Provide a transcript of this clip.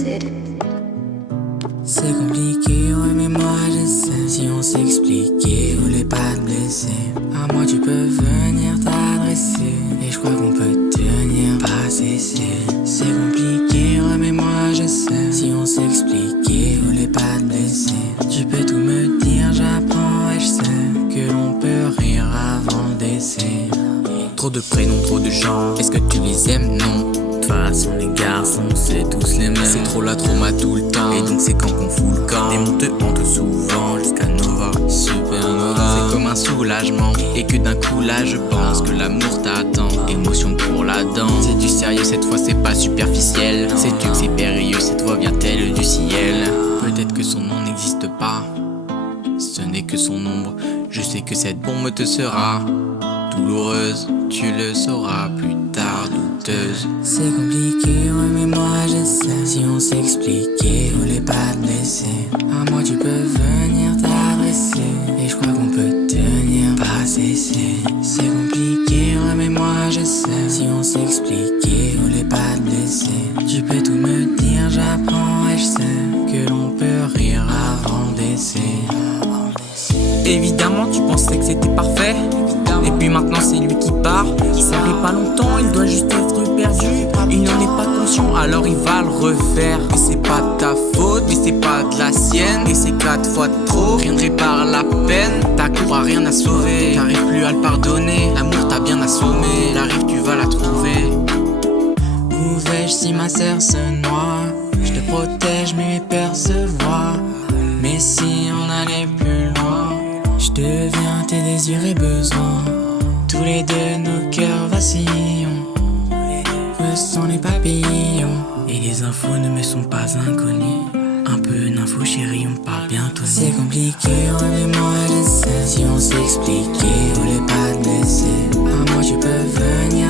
Acid. C'est compliqué, ouais mais moi je sais. Si on s'expliquait, voulais pas te blesser. À moi tu peux venir t'adresser. Et je crois qu'on peut tenir, pas cesser. C'est compliqué, ouais mais moi je sais. Si on s'expliquait, voulais pas te blesser. Tu peux tout me dire, j'apprends et je sais que l'on peut rire avant le décès. Trop de prénoms, trop de gens. Est-ce que tu les aimes? Non. De toute façon les garçons c'est tous les mêmes. C'est trop la trauma tout le temps. Et donc c'est quand qu'on fout le camp. Des mots te hantent souvent jusqu'à Nova. Supernova. C'est comme un soulagement. Et que d'un coup là je pense que l'amour t'attend. Émotion pour la danse. C'est du sérieux cette fois, c'est pas superficiel. Sais-tu que c'est périlleux, cette voix vient-elle du ciel? Peut-être que son nom n'existe pas. Ce n'est que son ombre. Je sais que cette bombe te sera douloureuse, tu le sauras plus tard, douteuse. C'est compliqué, ouais mais moi je sais. Si on s'expliquait, voulais pas te blesser. À moi tu peux venir t'adresser. Et je crois qu'on peut tenir, pas cesser. C'est compliqué, ouais mais moi je sais. Si on s'expliquait, voulais pas te blesser. Tu peux tout me dire, j'apprends et je sais que l'on peut rire avant le décès. Évidemment tu pensais que c'était parfait. Et puis maintenant c'est lui qui part. Ça fait pas longtemps, il doit juste être perdu. Il n'en est pas conscient, alors il va le refaire. Et c'est pas ta faute, mais c'est pas de la sienne. Et c'est 4 fois de trop, rien ne répare la peine. Ta cour a rien à sauver, t'arrives plus à le pardonner. L'amour t'a bien assommé, t'arrives tu vas la trouver. Où vais-je si ma sœur se noie? Je te protège mais mes peurs se voient. Mais si on allait plus loin, je deviens tes désirs et besoins. Tous les deux nos cœurs vacillons. Que sont les papillons? Et les infos ne me sont pas inconnues. Un peu d'infos chérie, on parle bientôt. C'est compliqué, ouais mais moi je sais. Si on s'expliquait, voulais pas te blesser. À moi tu peux venir